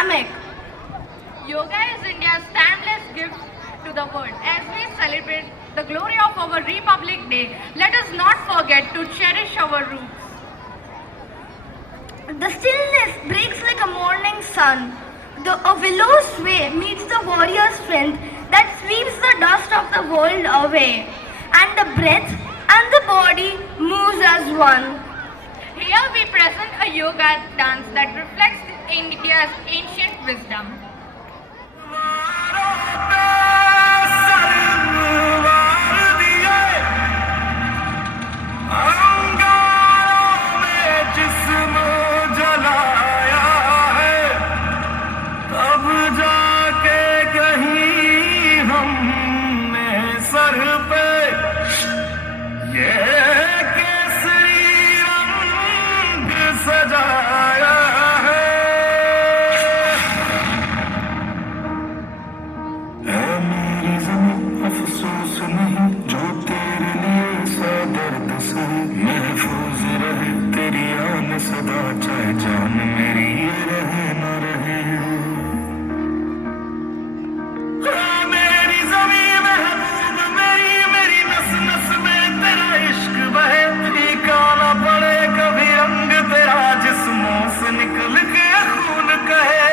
dynamic. Yoga is India's timeless gift to the world. As we celebrate the glory of our Republic Day, let us not forget to cherish our roots. The stillness breaks like a morning sun. A willow sway meets the warrior's strength that sweeps the dust of the world away. And the breath and the body moves as one. Here we present a yoga dance that reflects India's ancient wisdom. सदा चाहे जान मेरी ये रहे न रहे मेरी ज़मीं महबूब मेरी मेरी नस नस में तेरा इश्क बहे ठिकाना पड़े कभी रंग तेरा जिस्मों से निकल के खून कहे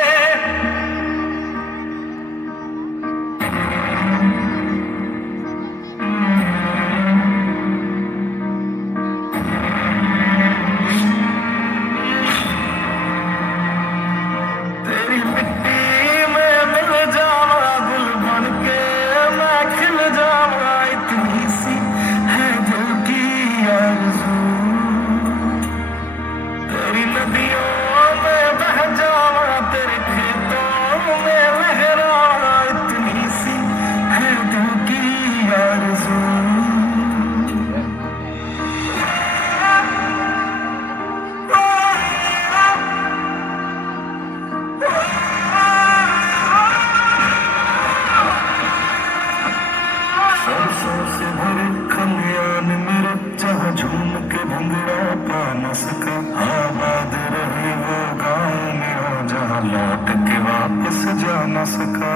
लौट के वापस जा न सका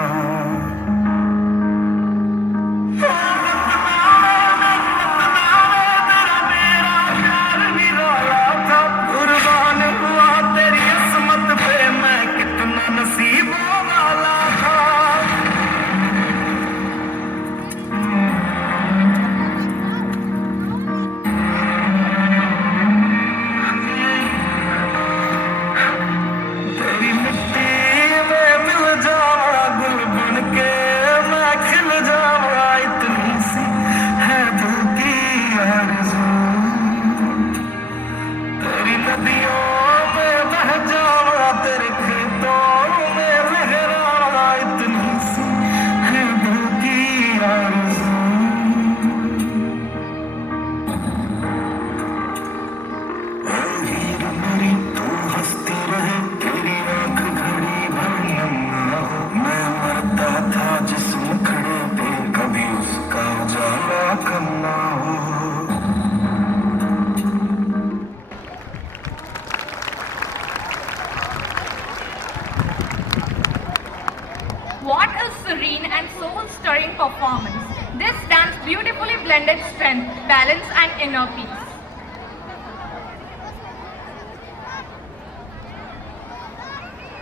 What a serene and soul-stirring performance. This dance beautifully blended strength, balance and inner peace.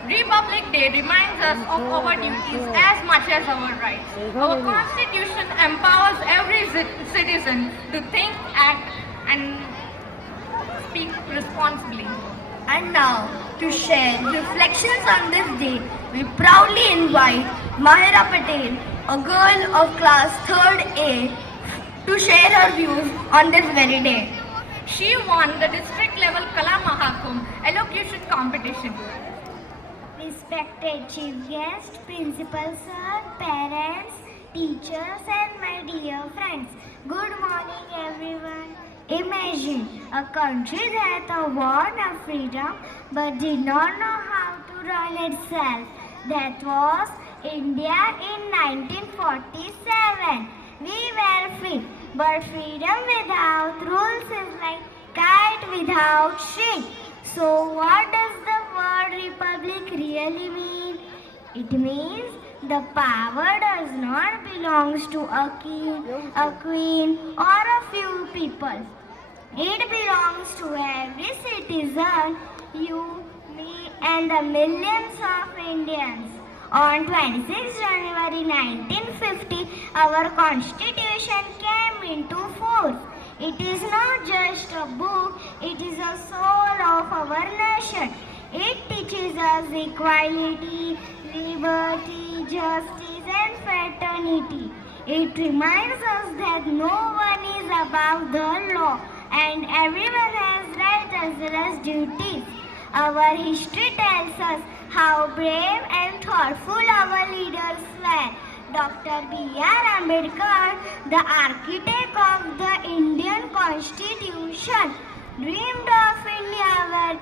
Republic Day reminds us of our duties as much as our rights. Our Constitution empowers every citizen to think, act and speak responsibly. And now, to share reflections on this day, we proudly invite Mahira Patel, a girl of class 3rd A, to share her views on this very day. She won the district level Kala Mahakumbh elocution competition. Respected Chief Guest, Principal Sir, parents, teachers and my dear friends. Good morning everyone. Imagine a country that won a freedom but did not know how to run itself. That was India in 1947. We were free, but freedom without rules is like kite without string. So what does the word republic really mean? It means the power does not belongs to a king, a queen, or a few people. It belongs to every citizen, you, me, and the millions of Indians. On 26 January 1950, our constitution came into force. It is not just a book, it is a soul of our nation. It teaches us equality, liberty, justice, and fraternity. It reminds us that no one is above the law and everyone has rights as well as duties. Our history tells us how brave and thoughtful our leaders were. Dr. B.R. Ambedkar, the architect of the Indian Constitution, dreamed of India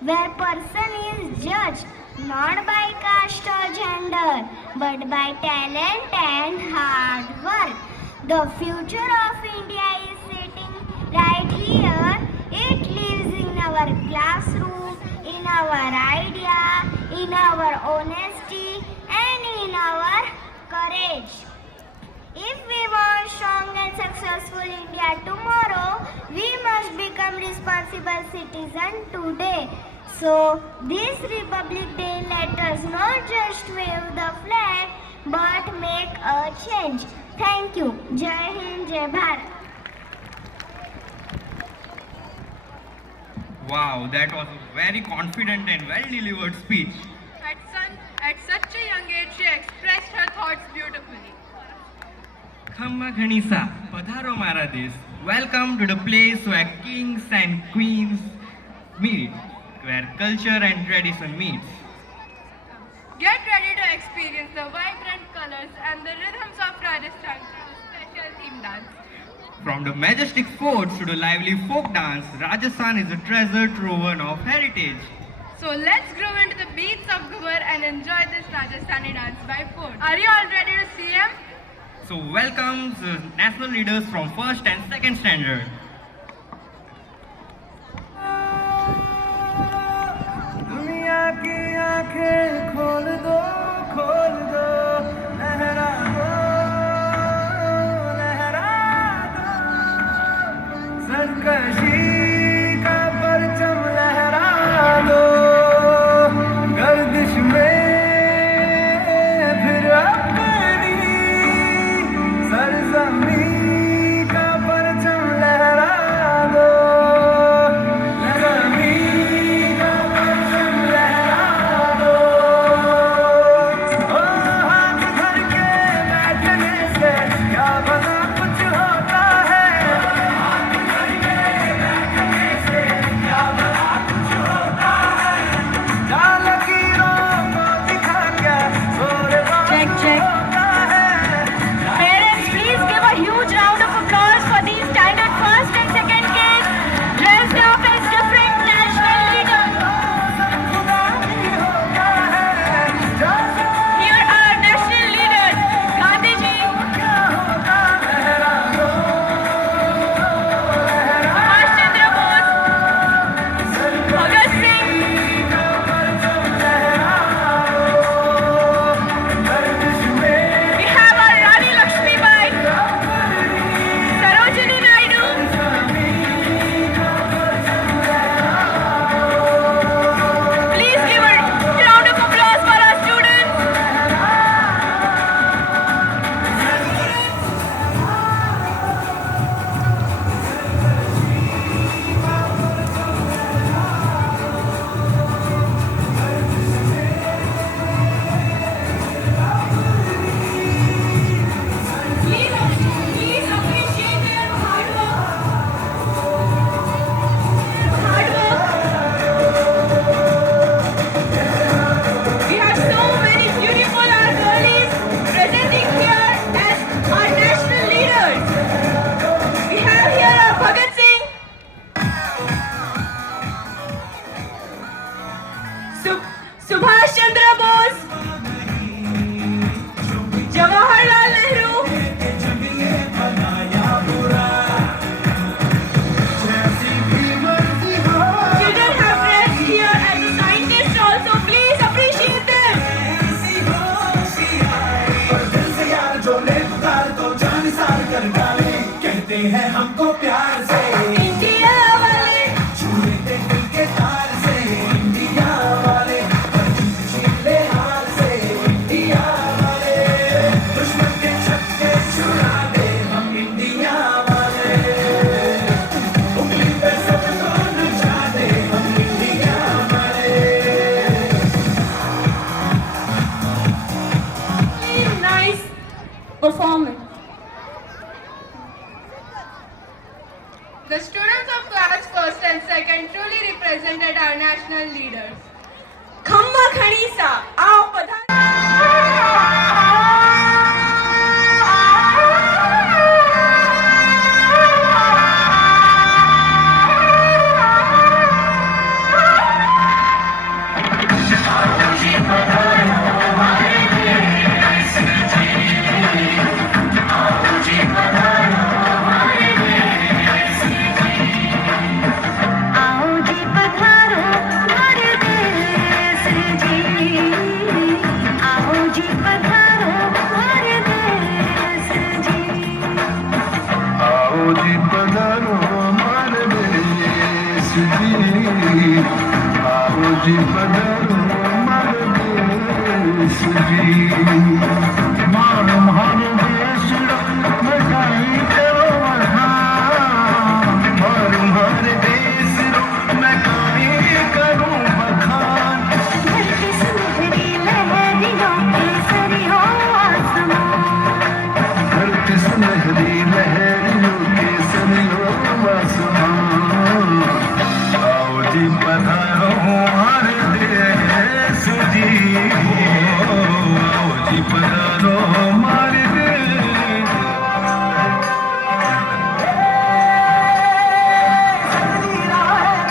where person is judged not by caste or gender but by talent and hard work. The future of India is sitting right here. It lives in our classroom, in our idea, in our honesty, and in our courage. If we want strong and successful India tomorrow, we must become responsible citizens today. So, this Republic Day let us not just wave the flag, but make a change. Thank you. Jai Hind, Jai Bharat. Wow, that was a very confident and well delivered speech. At such a young age, she expressed her thoughts beautifully. Khamma Ghanisa, Padharo Mara Desh. Welcome to the place where kings and queens meet, where culture and tradition meets. Get ready to experience the vibrant colors and the rhythms of Rajasthan through a special theme dance. From the majestic forts to the lively folk dance, Rajasthan is a treasure trove of heritage. So let's groove into the beats of Ghumar and enjoy this Rajasthani dance by foot. Are you all ready to see him? So welcome the national leaders from first and second standard. दुनिया की आंखें खोल दो लहरा दो सरकशी का परचम लहरा दो गर्दिश में फिर अपनी सरजमी का परचम लहरा दो सरजमी का परचम लहरा दो ओ हाथ धर के बैठने से क्या भला कुछ होता है हाथ धर के बैठने से क्या भला कुछ होता है जा लकीरों को दिखा क्या जोर Check. होता है Parents, please give a huge round of applause for these standard first and second kids dressed up as different national leaders. Here are national leaders, Gandhi ji, Subhash Chandra Bose, Bhagat Singh. We have our Rani Lakshmi Bai, Sarojini Naidu. Please give a round of applause for our students. Please appreciate their hard work. We have so many beautiful our girlies presenting here as our national leaders. We have here our Bhagat Singh, Subhash Chandra Bose, Jawaharlal Nehru. Children have dressed here as a scientist also. Please appreciate them. आओ जी पधारो हमारे देश जी, आओ जी पधारो हमारे देश जी। आओ जी पधारो हमारे देश जी, आओ जी पधारो हमारे देश जी। मार हमारे देश में गाई करो बखान, मार हमारे देश में गाई करूं बखान। धरती सुनहरी लहरियों केसरी हो आसमान, धरती सुनहरी लहरियों के सनियो आसमान। आओ जी पधारो हमारे देश जी, आओ जी पधारो हमारे देश।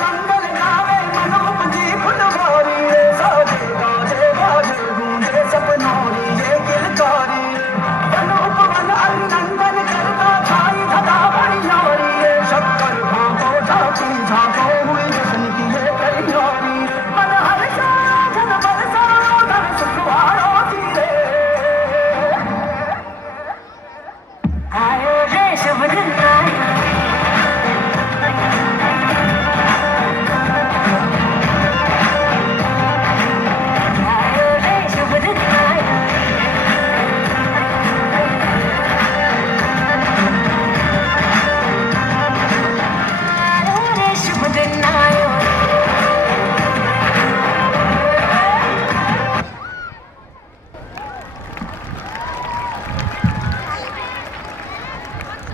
मंगल गावे मनोप जी फुलवारी रे, साजे गाजे बाजे गूंजे सपनोरी ये किलकारी रे। मनोप वन अभिनंदन करता छाई धता बड़ी नारी रे, शक्कर भागो झांकी झांको हुई जश्न की ये तैयारी रे। मन हर्षा धन बरसा धन सुखवारो की रे। आयो रे शुभ दिन आयो, आयो रे शुभ दिन आयो, आयो रे शुभ दिन आयो।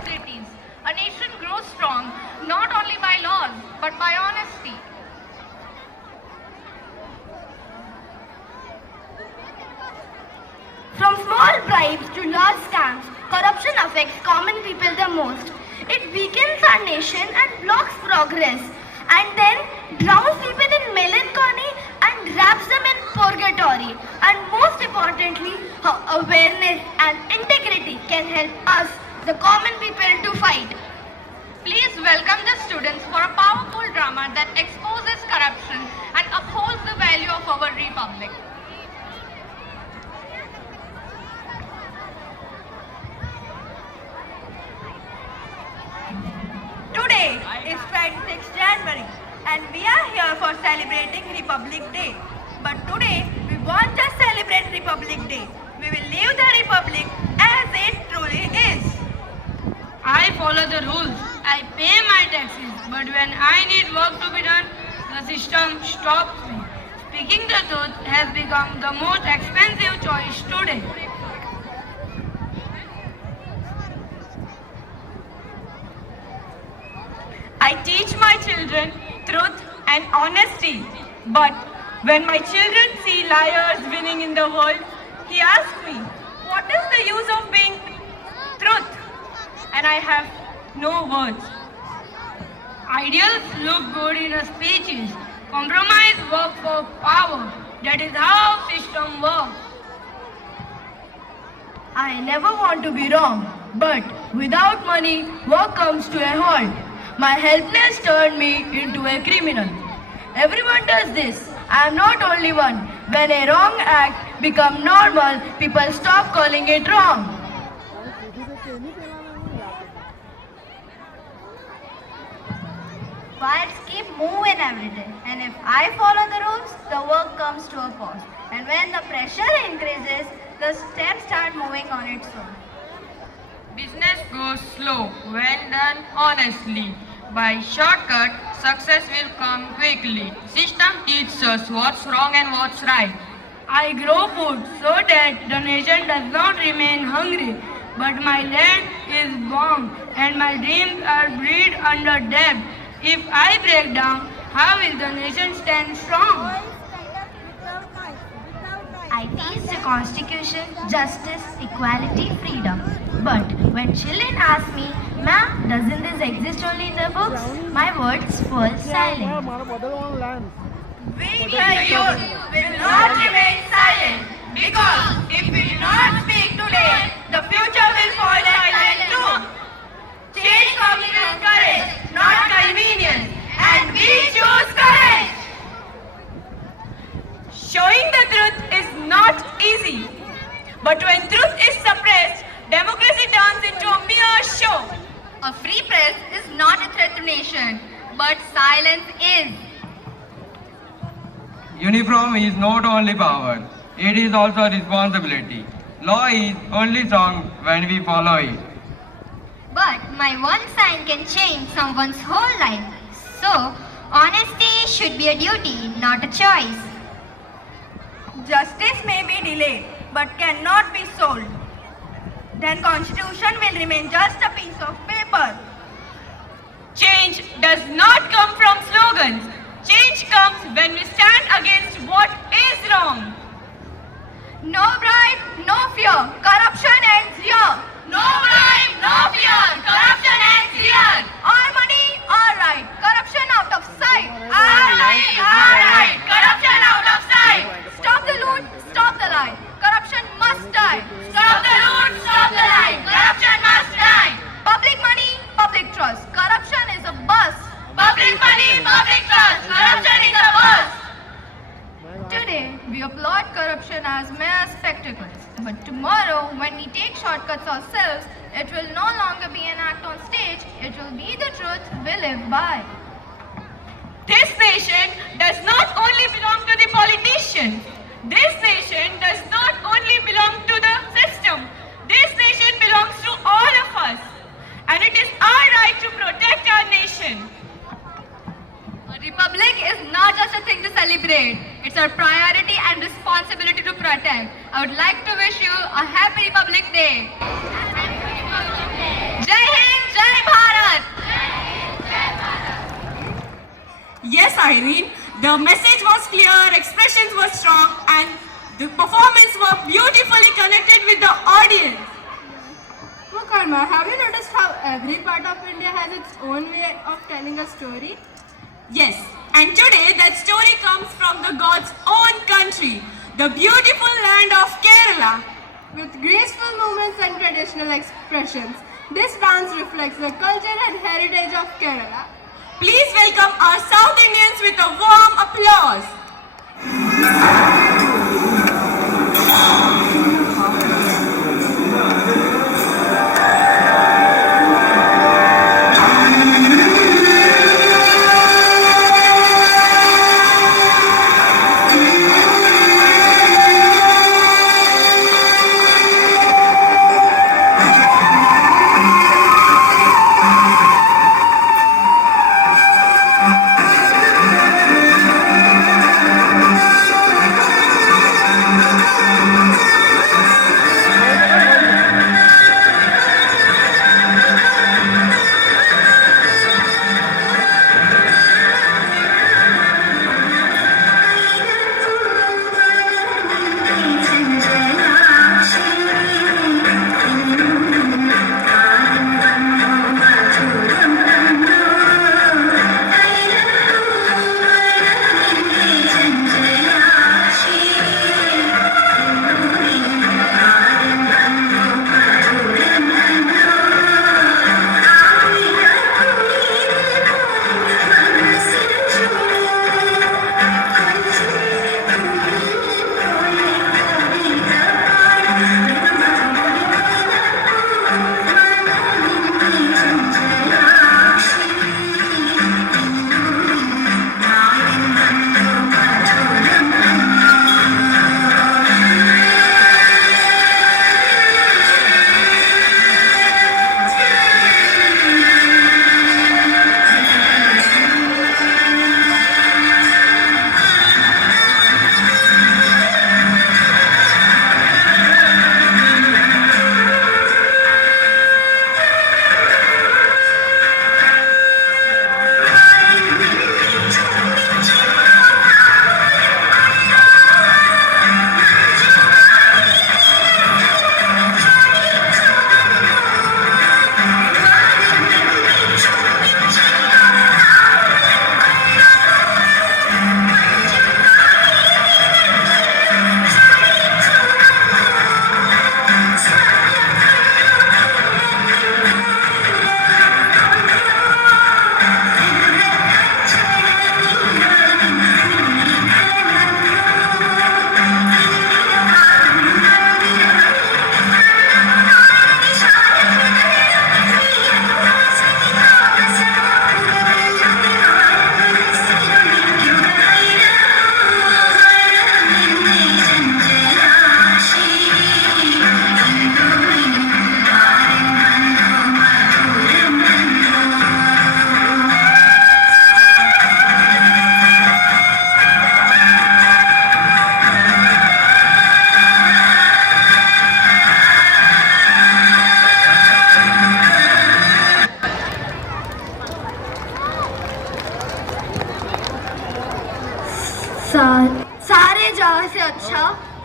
Cities. A nation grows strong not only by laws but by honesty. From small bribes to large scams, corruption affects common people the most. It weakens our nation and blocks progress, and then drowns people in melancholy and wraps them in purgatory. And most importantly, how awareness and integrity can help us, the common people, to fight. Please welcome the students for a powerful drama that exposes corruption and upholds the value of our republic. Today is 26th January and we are here for celebrating Republic Day. But today we won't just celebrate Republic Day. We will live the Republic as it truly is. I follow the rules. I pay my taxes. But when I need work to be done, the system stops me. Speaking the truth has become the most expensive choice today. I teach my children truth and honesty. But when my children see liars winning in the world, he asks me, what is the use of being truth? And I have no words. Ideals look good in a speeches. Compromise work for power. That is how system works. I never want to be wrong, but without money, work comes to a halt. My helplessness turned me into a criminal. Everyone does this. I am not only one. When a wrong act becomes normal, people stop calling it wrong. Wires keep moving every day, and if I follow the rules, the work comes to a pause. And when the pressure increases, the steps start moving on its own. Business goes slow when done honestly. By shortcut, success will come quickly. System teaches us what's wrong and what's right. I grow food so that the nation does not remain hungry. But my land is born and my dreams are buried under debt. If I break down, how will the nation stand strong? I teach the Constitution, justice, equality, freedom. But when children ask me, Ma'am, doesn't this exist only in the books? My words fall silent. We, the youth, will not remain Showing the truth is not easy. But when truth is suppressed, democracy turns into a mere show. A free press is not a threat to nation, but silence is. Uniform is not only power, it is also responsibility. Law is only strong when we follow it. But my one sign can change someone's whole life. So, honesty should be a duty, not a choice. Justice may be delayed, but cannot be sold. Then constitution will remain just a piece of paper. Change does not come from slogans. Change comes when we stand against what is wrong. No bribe, no fear. Corruption ends here. No bribe, no fear. Corruption ends here. Our money, our right. Corruption out of sight. Our money, our right. Corruption out of sight. Stop the loot, stop the lie. Corruption must die. Stop the loot, stop the lie. Corruption must die. Public money, public trust. Corruption is a bust. Public money, public trust. Corruption is a bust. Today, we applaud corruption as mere spectacles. But tomorrow, when we take shortcuts ourselves, it will no longer be an act on stage, it will be the truth we live by. This nation does not only belong to the politicians. This nation does not only belong to the system. This nation belongs to all of us. And it is our right to protect our nation. A republic is not just a thing to celebrate. It's our priority and responsibility to protect. I would like to wish you a happy Republic Day. Jai Hind, Jai Bharat. Yes, Irene, the message was clear, expressions were strong, and the performance were beautifully connected with the audience. Mukarma, have you noticed how every part of India has its own way of telling a story? Yes, and today that story comes from the God's own country, the beautiful land of Kerala. With graceful movements and traditional expressions, this dance reflects the culture and heritage of Kerala. Please welcome our South Indians with a warm applause.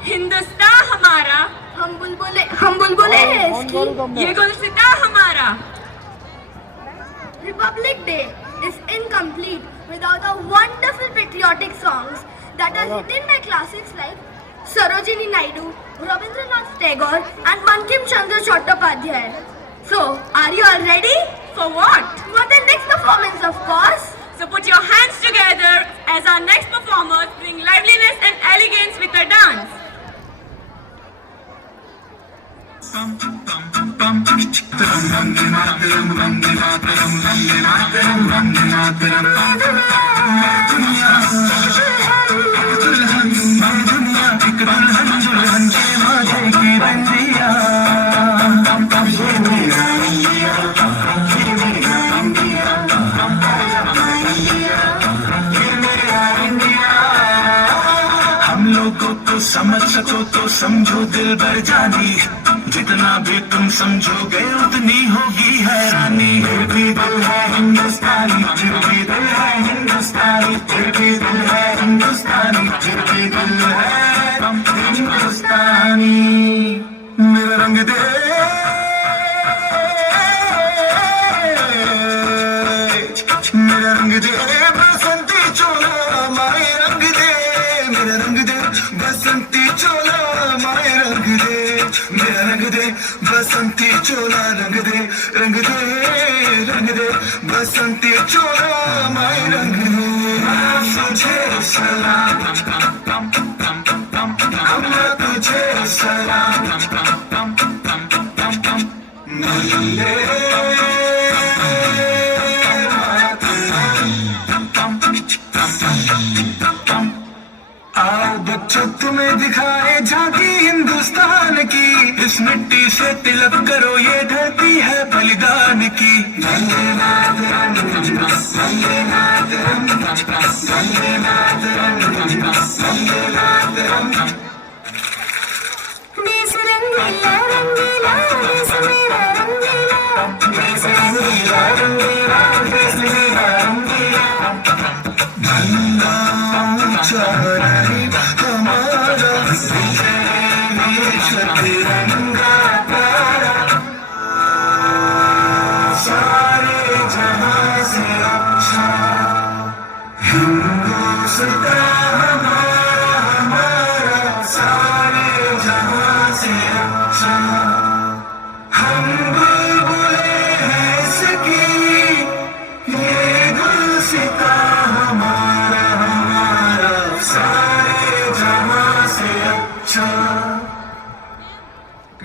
Hindustan हमारा, हम बुलबुले हैं इसकी। ये गुलसिता हमारा। Republic Day is incomplete without a wonderful patriotic songs that are written by classics like Sarojini Naidu, Rabindranath Tagore and Bankim Chandra Chattopadhyay. So, are you all ready? For what? For the next performance, of course. So put your hands together as our next performers bring liveliness and elegance with a dance. हम लोगों को समझ सको तो समझो दिल भर जानी, जितना भी तुम समझोगे उतनी होगी हैरानी। फिर भी दिल है हिंदुस्तानी, फिर भी दिल है हिंदुस्तानी, फिर भी दिल है हिंदुस्तानी, फिर भी दिल है हिंदुस्तानी। मेरा रंग दे मेरा रंग दे बसंती चोला, माए रंग दे मेरा रंग दे बसंती चोला, माए रंग दे मेरा रंग दे बसंती चोला, रंग दे रंग दे रंग दे बसंती चोला, माए रंग दे। तुझे सलाम तुझे सलाम आओ बच्चों तुम्हें दिखाए झांकी हिंदुस्तान की, इस मिट्टी से तिलक करो ये धरती है बलिदान की। वंदे मातरम, वंदे मातरम, वंदे मातरम, वंदे मातरम। देश रंगीला रंगीला देश मेरा रंगीला, देश रंगीला रंगीला देश मेरा रंगीला। झंडा ऊंचा हमारा तिरंगा प्यारा, सारे जहां से अच्छा हिंदुस्तान हमारा, हमारा सारे जहां से अच्छा। हम बुलबुले हैं इसकी, ये गुलसिता हमारा, हमारा सारे जहां से अच्छा।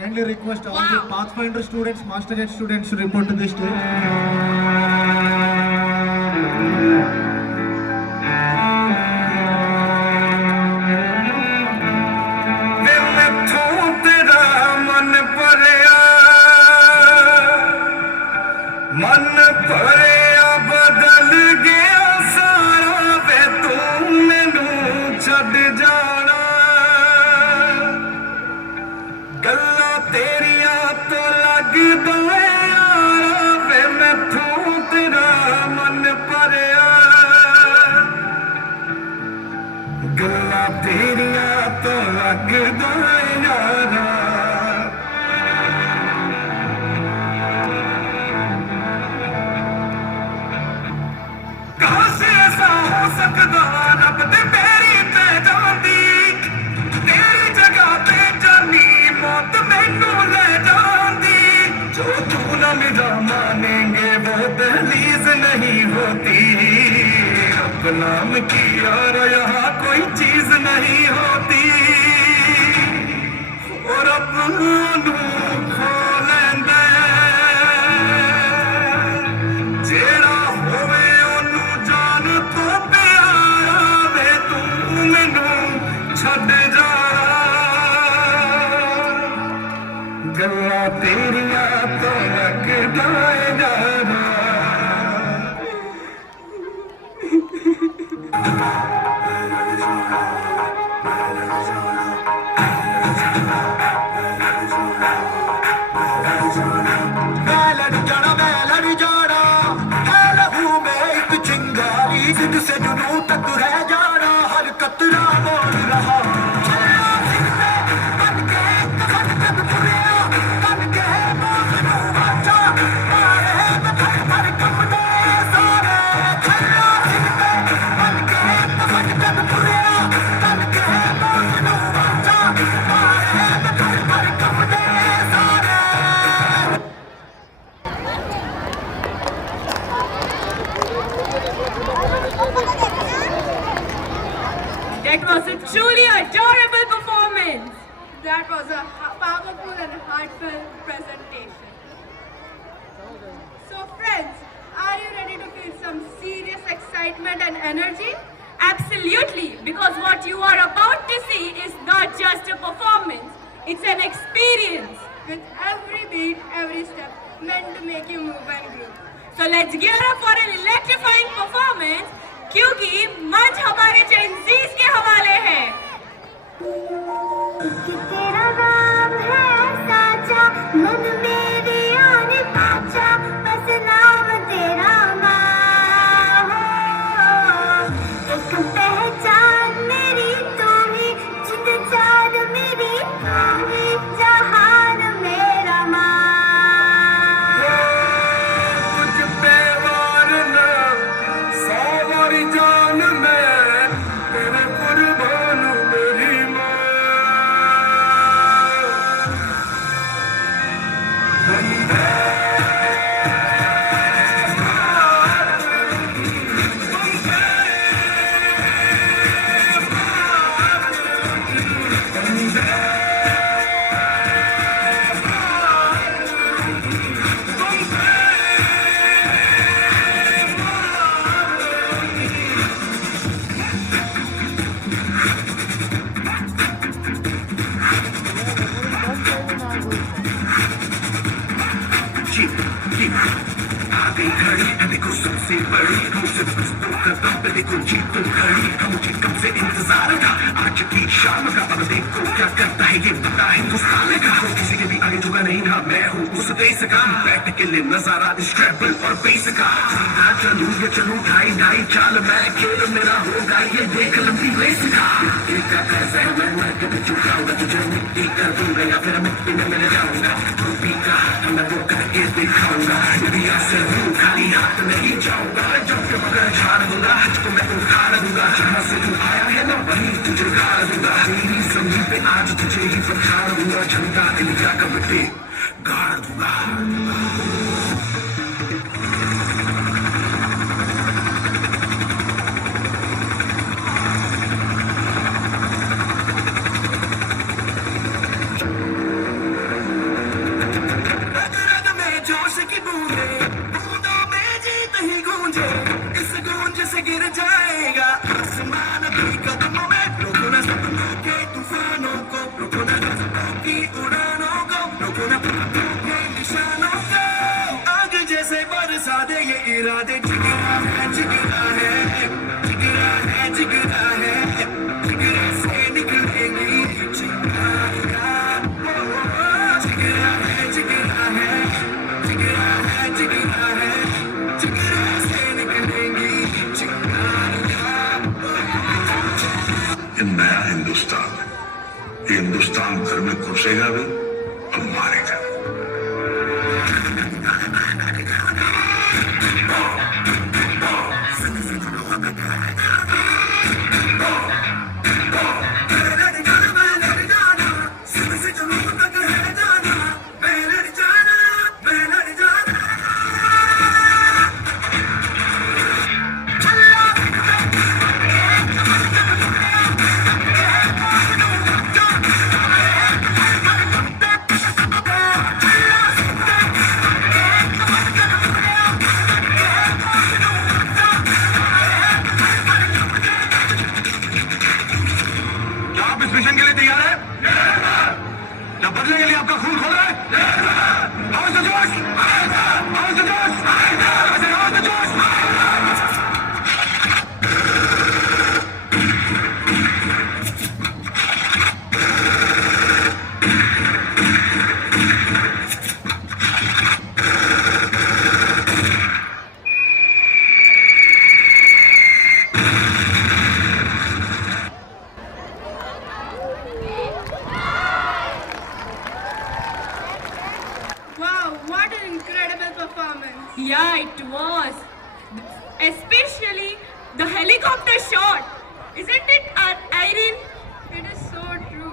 Kindly request all the Pathfinder students, Master Ed students to report to the stage. वे मैथों तेरा मन भरिया, मन भरिया बदल गया सारा, वे तू मैनू छड्ड जाना। गल्लां तेरियां तो लगदा यारा, वे मैथों तेरा मन भरिया, गल्लां तेरियां तो लगदा यारा। कहां से ऐसा हो सकदा, रब दे पैरी ते जांदी, तेरी जगह पे जानी मौत मैनू ले जांदी। जो तू ना मेरा मानेंगे वो दहलीज नहीं होती, रब नाम की यार यहाँ कोई चीज नहीं होती। और अपनू खो लैंदे जेड़ा होवे ओनू जान तो प्यारा, वे तू मैनू छड्ड जा। गल्लां तेरियां तो लगदा यारा। मैं लड़ जाना है लहू में एक चिंगारी, जिद से जुनून तक रह जाना, हर कतरा बोल रहा। That was a powerful and heartfelt presentation. So friends, are you ready to feel some serious excitement and energy? Absolutely, because what you are about to see is not just a performance, it's an experience. With every beat, every step meant to make you move and groove. So let's gear up for an electrifying performance, क्योंकि मंच हमारे Gen Zs के हवाले है। कि तेरा नाम है साचा, मन मेरे आने पाचा, बस नाम तेरा माँ हो। एक पहचान मेरी तू ही, जिंद जान मेरी तू ही, जहान मेरा माँ। कुछ पे वार ना, सौ वारी जान में, तेरे कुर्बान मेरी माँ। आगे खड़ी है देखो सबसे बड़ी, हमसे दोस्तों कदम पे देखो जीत तो खड़ी। मुझे कब से इंतजार था आज की शाम का, अब देखो क्या करता है ये बड़ा हिंदुस्तान का। किसी के भी आगे झुका नहीं था, मैं हूँ उस देश का, बैठ के ले नजारा इस ट्रैवल और बेस का। सीधा चलूं या चलूं ढाई ढाई चाल, मैं खेल मेरा होगा ये देख लंबी रेस का। का कैसा है मैं कभी चुकाऊंगा तुझे, मिट्टी कर दूंगा या फिर मिट्टी में मिल जाऊंगा। टोपी का मैं वो करके दिखाऊंगा, दुनिया से हूँ खाली हाथ नहीं जाऊंगा। जब के बगैर झाड़ दूंगा, तुझको मैं उखाड़ दूंगा। जहाँ से तू आया है ना वहीं तुझे गाड़ दूंगा। तेरी जमीन पे आज तुझे ही पछाड़ दूंगा, झंडा इंडिया का मिट्टी गाड़ दूंगा। जोश की बूंदे, बूंदों में जीत ही गूंजे, इस गूंज से गिर जाएगा आसमान भी कदमों में। रोको न सपनों के तूफानों को, रोको न रास्तों की उड़ानों को, रोको न पलकों के निशानों को। आग जैसे बरसा दे ये इरादे, जिगरा है जिगरा है, जिगरा है जिगरा है, जिगरा से निकलेंगी चिंगारियां। जिगरा है जिगरा है, जिगरा है जिगरा है, जिगरा से निकलेंगी चिंगारियां। ये नया हिंदुस्तान, ये हिंदुस्तान घर में घुसेगा भी और मारेगा। Yeah, it was. Especially the helicopter shot. Isn't it, Irene? It is so true.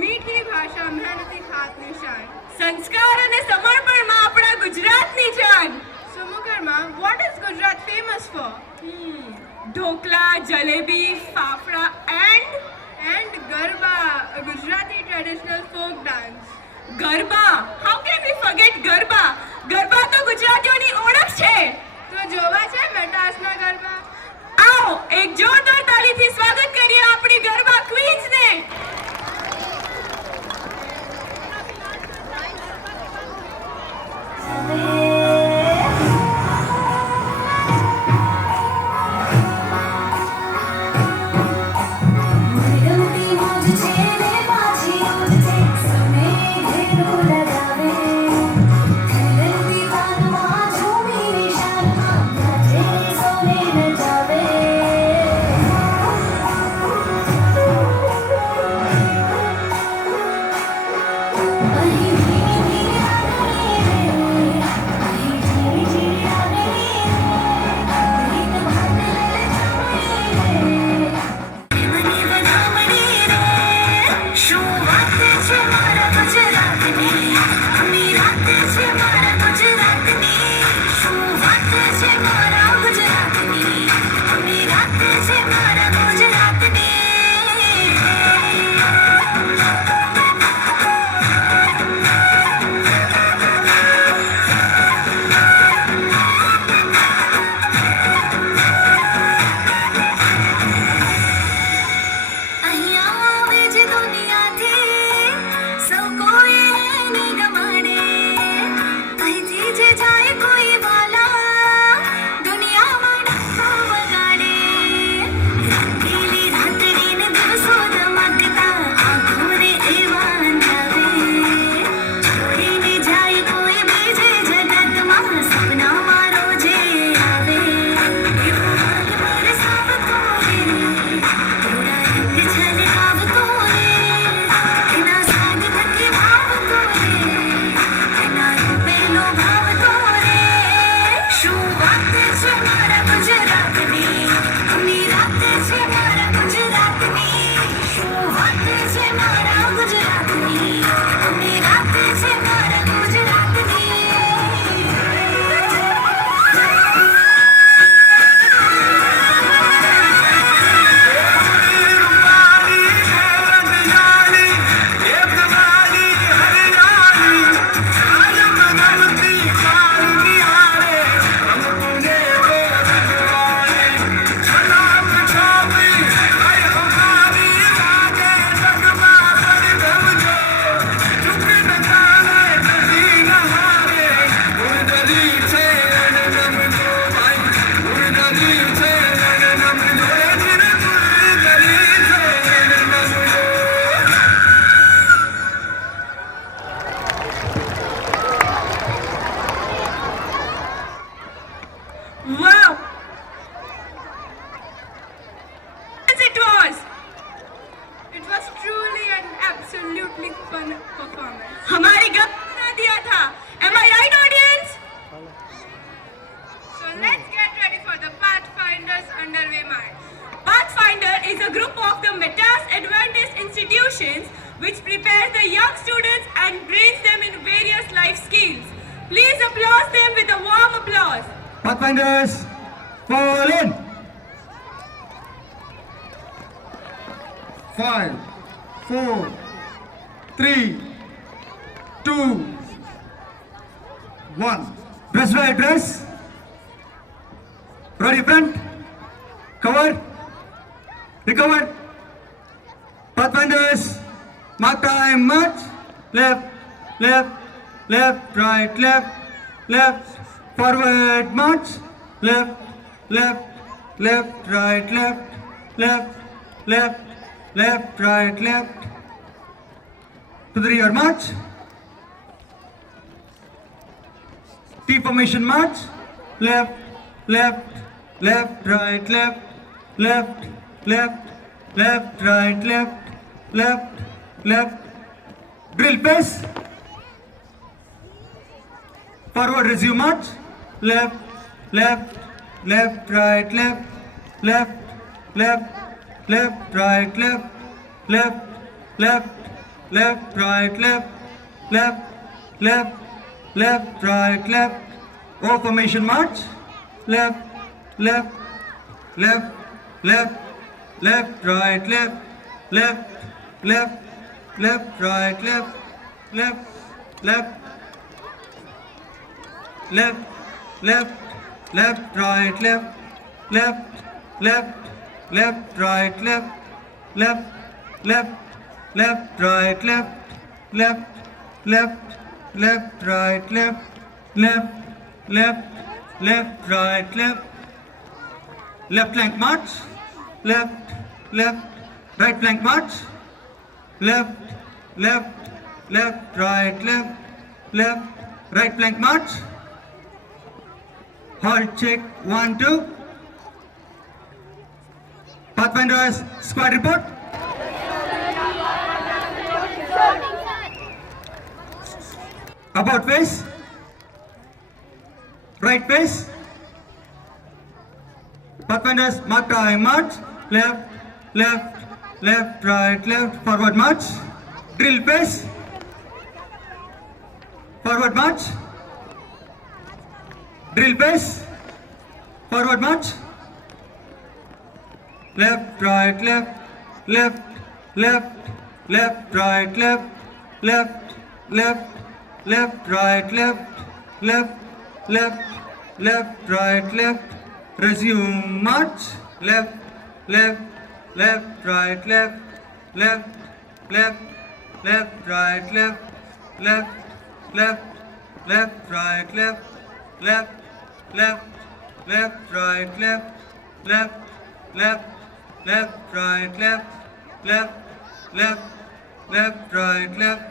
મીઠી ભાષા, મહેનતી હાથ નિશાન. સંસ્કાર અને સમર્પણમાં આપણા ગુજરાતની જાન. So Mukarma, what is Gujarat famous for? Dhokla, jalebi, fafda and Garba. Garba, how can we forget garba? Garba તો ગુજરાતીઓની ઓળખ છે. તો જોવા છે મેટાસના ગરબા. આવો એક જોરદાર તાળીથી સ્વાગત કરીએ આપણી garba ક્વીન્સને. Wow! It was truly an absolutely fun performance. हमारी गप बना दिया था. Am I right, audience? So let's get ready for the Pathfinders underway march. Pathfinder is a group of the Metas Adventist institutions which prepares the young students and trains them in various life skills. Please applaud them with a warm applause. Pathfinders, fall in. 5, 4, 3, 2, 1. Dress by dress. Ready front. Cover. Recover. Pathfinders, mark time, march. Left, left, left, right, left, left. Forward, march. Left, left, left, right, left, left, left, left, right, left. To the rear, march. T formation, march. Left, left, left, right, left, left, left, left, right, left, left, left. Drill pace. Forward, resume, march. Left, left, left, right, left, left, left, left, right, left, left, left, left, right, left, left, left, left, right, left. O formation, march. Left, left, left, left, left, right, left, left, left, left, right, left, left, left, left, left, left, right, left, left, left, left, right, left, left, left, left, right, left, left, left, left, right, left, left, left, left, right, left, left flank march, left, left, right flank march, left, left, left, right, left, left, right flank march. Halt, check, 1, 2. Pathfinders, squad report. About face. Right face. Pathfinders, mark time, march. Left, left, left, right, left, forward march. Drill face. Forward march. Drill face. Forward march. Left, right, left, left, left, left, right, left, left, left, left, right, left, left, left, left, right, left. Resume march. Left, left, left, right, left, left, left, left, right, left, left, left, left, right, left, left, left, left, right, left, left, left, left, right, left, left, left, left, right, left,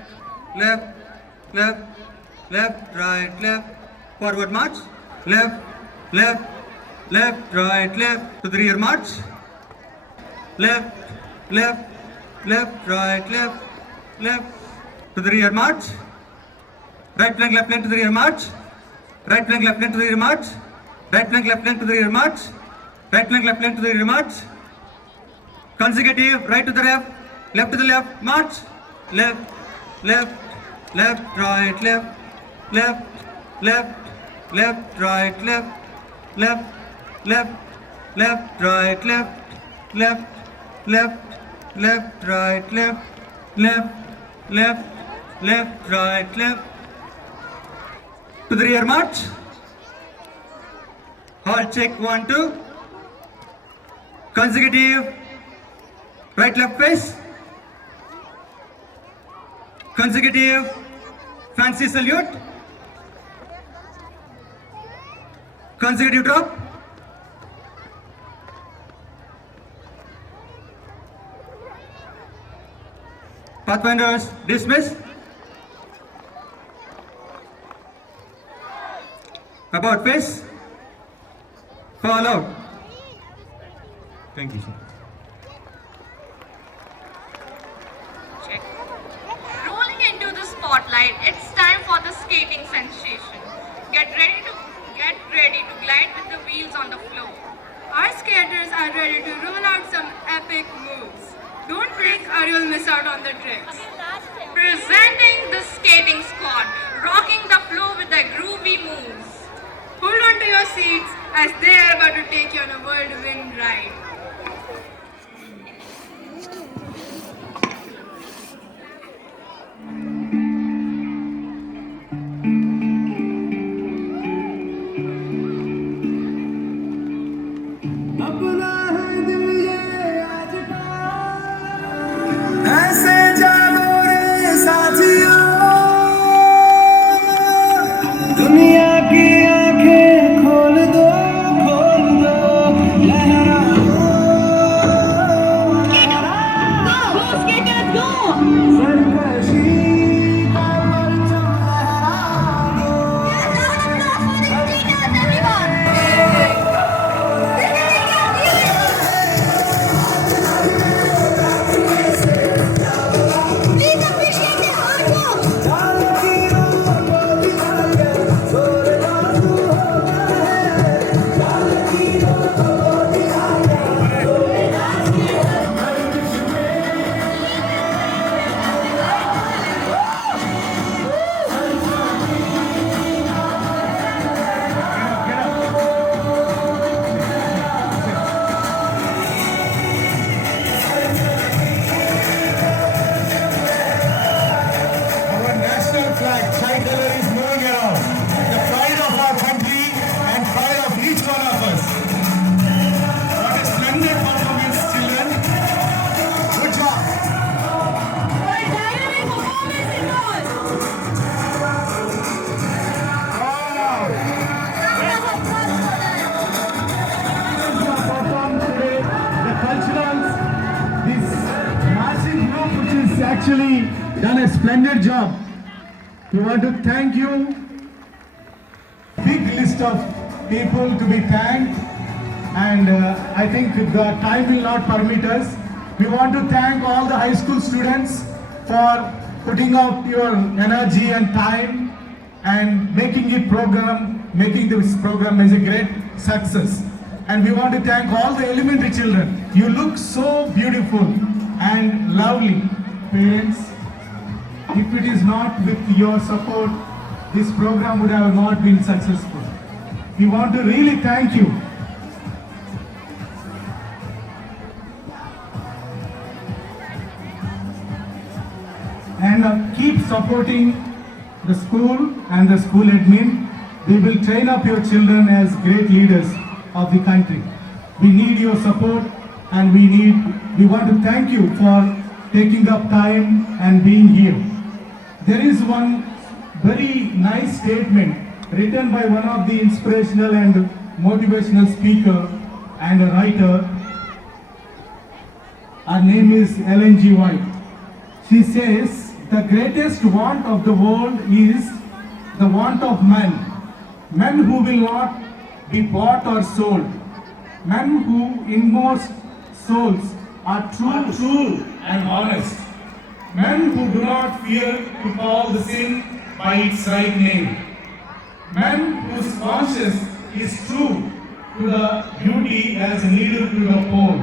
left, left, left, right, left. Forward march. Left, left, left, right, left. To the rear march. Left, left, left, right, left, left. To the rear march. Right flank, left flank to the rear march. Right flank, left flank to the rear march. Right flank, left flank to the rear march. Right flank, left flank to the rear march. Consecutive, right to the left to the left, march. Left, left, left, right, left, left, left, left, right, left, left, left, left, right, left, left, left, left, right, left, left, left, left, right, left. To the rear march. Halt, check, 1, 2. Consecutive. Right, left face. Consecutive. Fancy salute. Consecutive drop. Pathfinders, dismiss. About face. Fall out. Thank you, sir. Rolling into the spotlight, it's time for the skating sensation. Get ready to glide with the wheels on the floor. Our skaters are ready to roll out some epic moves. Don't blink or you'll miss out on the tricks. Presenting the skating squad, rocking the floor with their groovy moves. Hold on to your seats as they are about to take you on a whirlwind ride. अपना है दिल ये आज का ऐसे जानो रे साथियों दुनिया की आंखें खोल दो लहराओ actually done a splendid job. We want to thank you. Big list of people to be thanked, and I think the time will not permit us. We want to thank all the high school students for putting out your energy and time and making this program as a great success. And we want to thank all the elementary children. You look so beautiful and lovely. Parents, if it is not with your support, this program would have not been successful. We want to really thank you. And keep supporting the school and the school admin. We will train up your children as great leaders of the country. We need your support, and we want to thank you for taking up time and being here. There is one very nice statement written by one of the inspirational and motivational speaker and a writer. Her name is Ellen G. White. She says, "The greatest want of the world is the want of men. Men who will not be bought or sold. Men whose inmost souls are true and honest. Men who do not fear to call the sin by its right name. Men whose conscience is true to the beauty as a needle to the pole.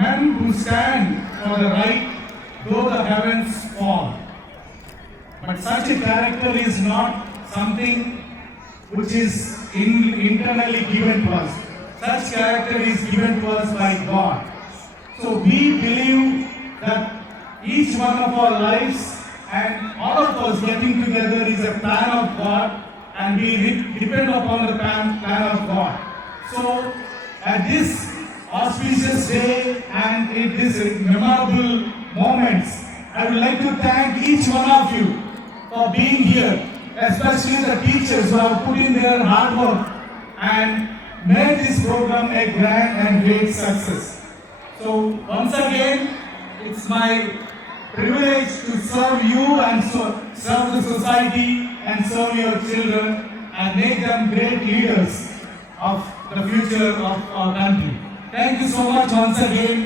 Men who stand for the right though the heavens fall." But such a character is not something which is internally given to us. Such character is given to us by God. So we believe that each one of our lives and all of us getting together is a plan of God, and we depend upon the plan of God. So at this auspicious day and in this memorable moments, I would like to thank each one of you for being here, especially the teachers who have put in their hard work and made this program a grand and great success. So once again, it's my privilege to serve you and serve the society and serve your children and make them great leaders of the future of our country. Thank you so much once again.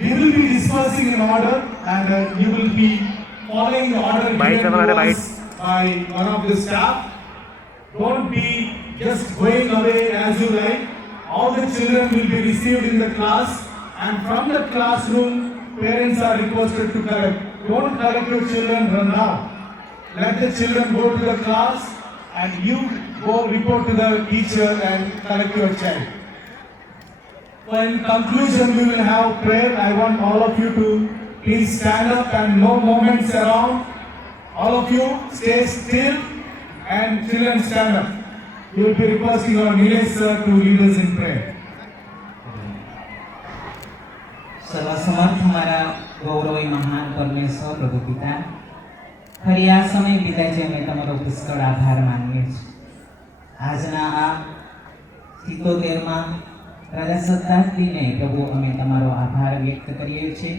We will be dispersing in order, and you will be following the order given to us by one of the staff. Don't be just going away as you like. All the children will be received in the class, and from the classroom, parents are requested to collect. Don't collect your children run out. Let the children go to the class, and you go report to the teacher and collect your child. So in conclusion, we will have prayer. I want all of you to please stand up and no moments around. All of you stay still and children stand up. We will be requesting our Nilesh sir to lead us in prayer. सर्वसमर्थ हमारा गौरवी महान परमेश्वर प्रभु पिता, फरी आ समय पिताजी अमे तमारो पुष्कळ आभार मानीए छीए। आजना आ 77मा प्रजासत्ताक दिने प्रभु अमे तमारो आभार व्यक्त करीए छीए।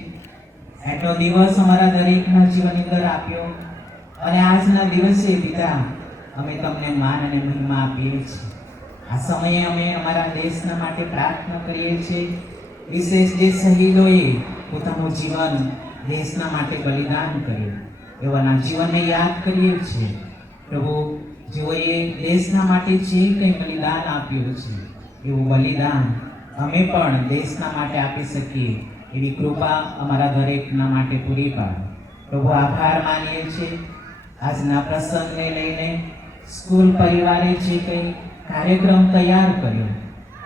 आटलो दिवस अमारा दरेकना जीवन अंदर आप्यो, अने आजना दिवसे पिता अमे तमने मान अने महिमा आपीए छीए। आ समये अमे अमारा देशना माटे प्रार्थना करीए छीए। विशेष जे शहीदोए पोतानुं जीवन देशना माटे बलिदान कर्युं, एवाना जीवनने याद करीए छीए। प्रभु, जेओए देशना माटे जे कंई बलिदान आप्युं छे, एवुं बलिदान अमे पण देशना माटे आपी सकीए एवी कृपा अमारा दरेकना माटे पूरी पाडो। प्रभु, आभार मानीए छीए। आजना प्रसंगने लईने स्कूल परिवारे जे कंई कार्यक्रम तैयार कर्यो,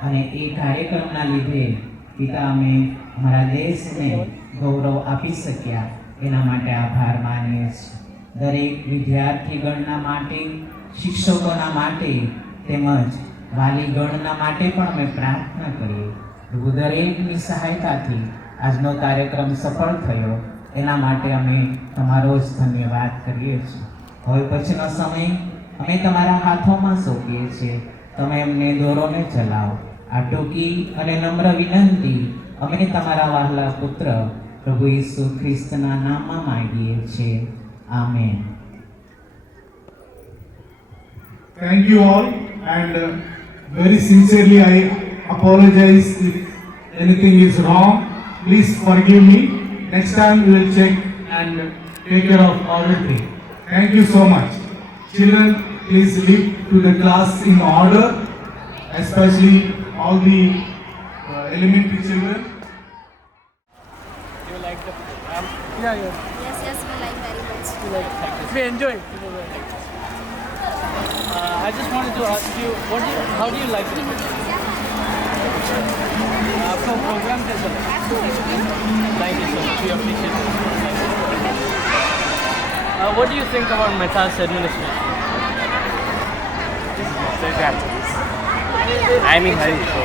अने ए कार्यक्रमना लीधे पिता अमे अमारा देशने गौरव आपी सक्या, एना माटे आभार मानीए छीए। दरेक विद्यार्थीगणना माटे, शिक्षकोना माटे તેમજ વાલીગણના માટે પણ અમે પ્રાર્થના કરીએ। પ્રભુ, દરેકની સહાયતાથી આજનો કાર્યક્રમ સફળ થયો, એના માટે અમે તમારો જ ધન્યવાદ કરીએ છીએ। હવે પછીનો સમય અમે તમારા હાથોમાં સોંપીએ છીએ। તમે અમને દોરોને ચલાવો। આ ટૂંકી અને નમ્ર વિનંતી અમે તમારા વહાલા પુત્ર પ્રભુ ઈસુ ખ્રિસ્તના નામમાં માંગીએ છીએ. Amen. Thank you all, and very sincerely I apologize if anything is wrong. Please forgive me. Next time we will check and take care of everything. Thank you so much. Children, please leave to the class in order, especially all the elementary children. You like the program? Yeah. Yes, we like very much. You like practice. We enjoy it. I just wanted to ask you, how do you like it? आपका programme कैसा लगा? Thank you so much. We appreciate it. What do you think about Meta's administration? I'm in hurry, so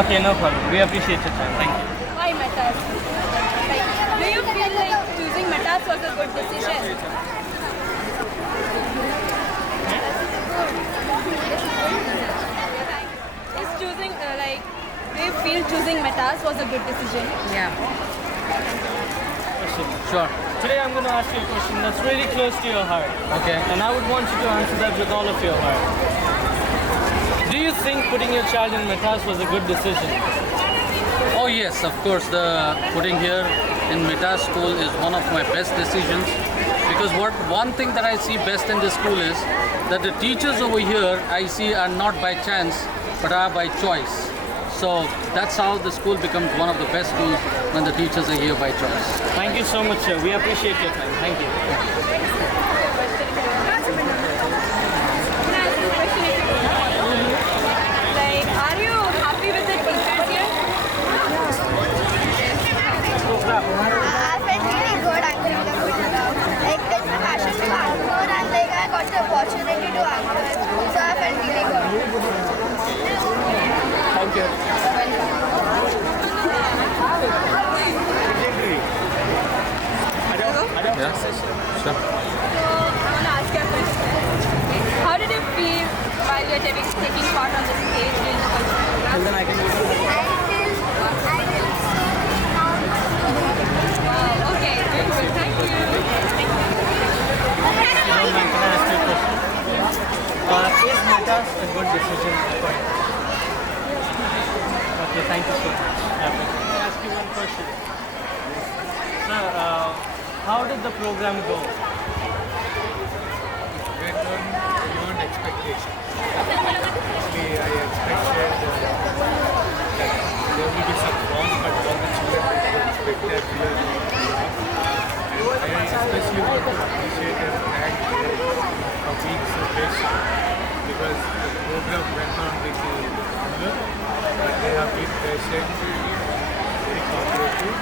okay, no problem. We appreciate your time. Thank you. Why Metas? Do you feel like choosing Metas was a good decision? Is choosing do you feel choosing Metas was a good decision? Yeah. Sure. Today I'm going to ask you a question that's really close to your heart. Okay. And I would want you to answer that with all of your heart. Do you think putting your child in Metas was a good decision? Oh yes, of course. The putting here in Meta school is one of my best decisions, because one thing that I see best in this school is that the teachers over here I see are not by chance but are by choice. So that's how the school becomes one of the best schools, when the teachers are here by choice. Thank you so much, sir. We appreciate your time. Thank you. Are you happy with the teachers here? I felt really good acting the program. Like it's a passion to actor, and like I got the opportunity to act, so I felt really good. Thank you. Yeah, sure. So, I want to ask you a question. How did you feel while you're taking part on the stage in the cultural program? Okay, very good. Thank you. Is Metas a good decision? Okay, thank you so much. Let me ask you one question. Sir, how did the program go? Went on beyond expectation. Actually, I expected that there will be some wrong, but all the children were spectacular. And I especially want to appreciate and thank for being so patient, because the program went on with longer, but they have been patient, very cooperative.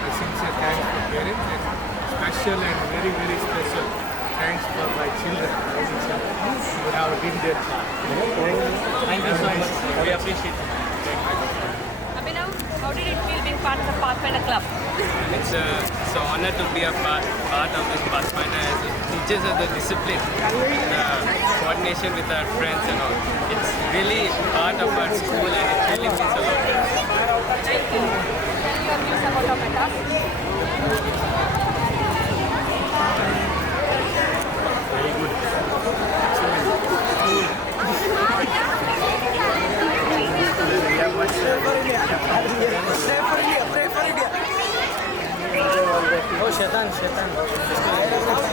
A sincere thanks to parents, and special and very, very special thanks for my children who have been their part. Thank you so much. We appreciate it. Abhinav, how did it feel being part of the Pathfinder Club? It's an honor to be a part of this Pathfinder, as it teaches us the discipline, the coordination with our friends and all. It's really part of our school, and it really means a lot. Thank you. Tell your views about our Metas. Very good. We have much Oh, Shaitan.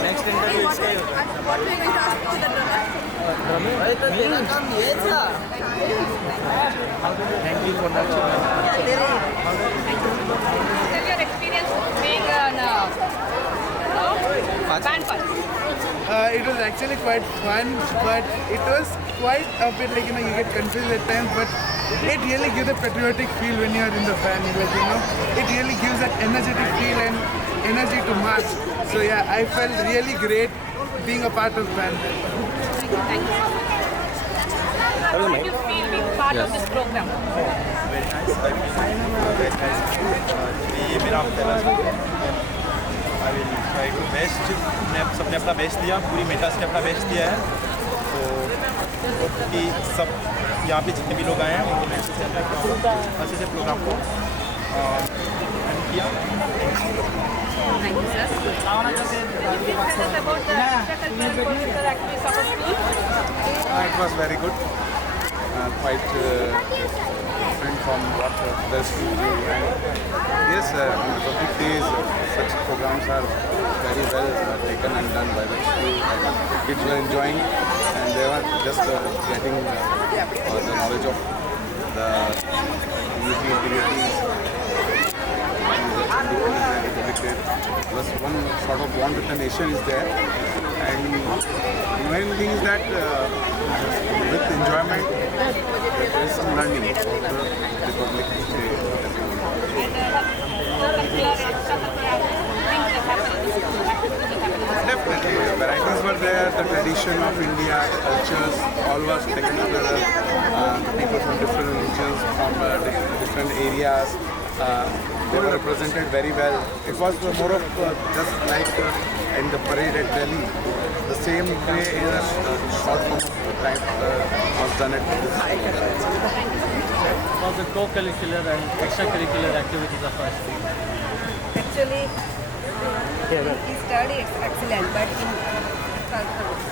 Next interview is going What will you ask to the drummer? Thank you for that. Tell your experience being on band part. It was actually quite fun, but it was quite a bit like, you get confused at times, but it really gives a patriotic feel when you are in the band, it really gives that energetic feel and energy to march. So yeah, I felt really great being a part of band. Thank you. How did you feel being part of this program? very nice. I feel very nice. ये मेरा पहला I will try to best. सबने अपना best दिया, पूरी Metas ने अपना best दिया है, तो कि सब यहाँ पे जितने भी लोग आए हैं उनको मैं अच्छे से प्रोग्राम को Thank you, sir. Could you please tell us about the extracurricular curricular activities of our school? It was very good, quite different from what the school do. And yes, on the public days, such programs are very well taken and done by the school. And kids were enjoying, and they were just getting the knowledge of the unity, integrities. Plus one sort of bond with the nation is there, and the main thing is that with enjoyment there is some learning of the Republic Day. Definitely, the varieties were there, the tradition of India, the cultures, all was taken together, people from different religions, from different areas. They were represented very well. It was more of just like in the parade at Delhi. The same way in a short form of time was done at this. About the co-curricular and extracurricular activities of our school. Actually, in study it's excellent, but in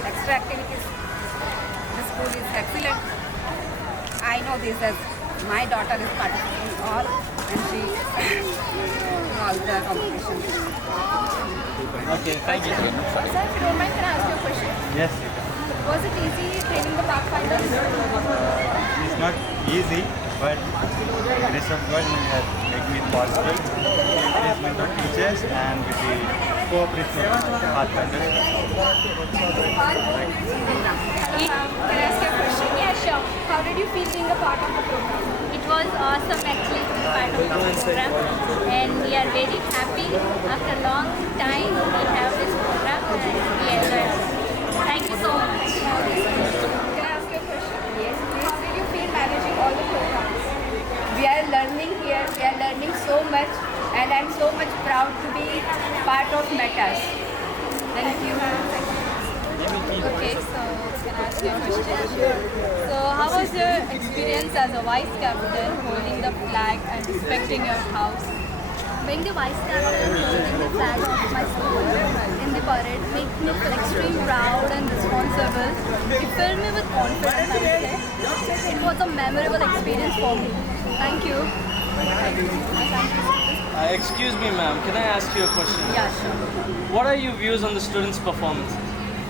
extra activities, the school is excellent. I know this as my daughter is participating in all, and she in all the competitions. Okay, thank you. Sir, if you don't mind, can I ask you a question? Yes, Was it easy training the Pathfinders? it's not easy, but the grace of God has made it possible. The encouragement of teachers and with the cooperation of Pathfinders. Can I ask you a question? Yeah, sure. How did you feel being a part of the program? It was awesome actually to be part of this program, and we are very happy. After a long time we have this program and we enjoy it. Thank you so much. Can I ask you a question? Yes. How did you feel managing all the programs? We are learning here, we are learning so much, and I'm so much proud to be part of Metas. Thank you. Okay, so can I ask you a question? So how was your experience as a vice captain holding the flag and respecting your house? Being the vice captain holding the flag of my school in the parade made me feel extremely proud and responsible. It filled me with confidence, I would say. It was a memorable experience for me. Thank you. Excuse me, ma'am. Can I ask you a question? Yeah, sure. What are your views on the students' performance?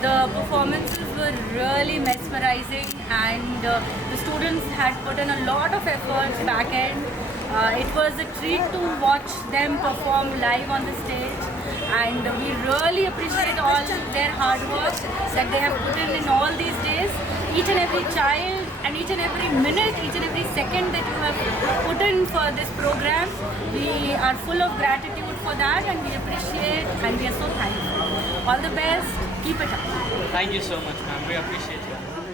The performances were really mesmerizing, and the students had put in a lot of efforts back end. It was a treat to watch them perform live on the stage, and we really appreciate all their hard work that they have put in all these days. Each and every child and each and every minute, each and every second that you have put in for this program, we are full of gratitude for that, and we appreciate and we are so thankful. All the best. Keep it up. Thank you so much, ma'am. We appreciate you.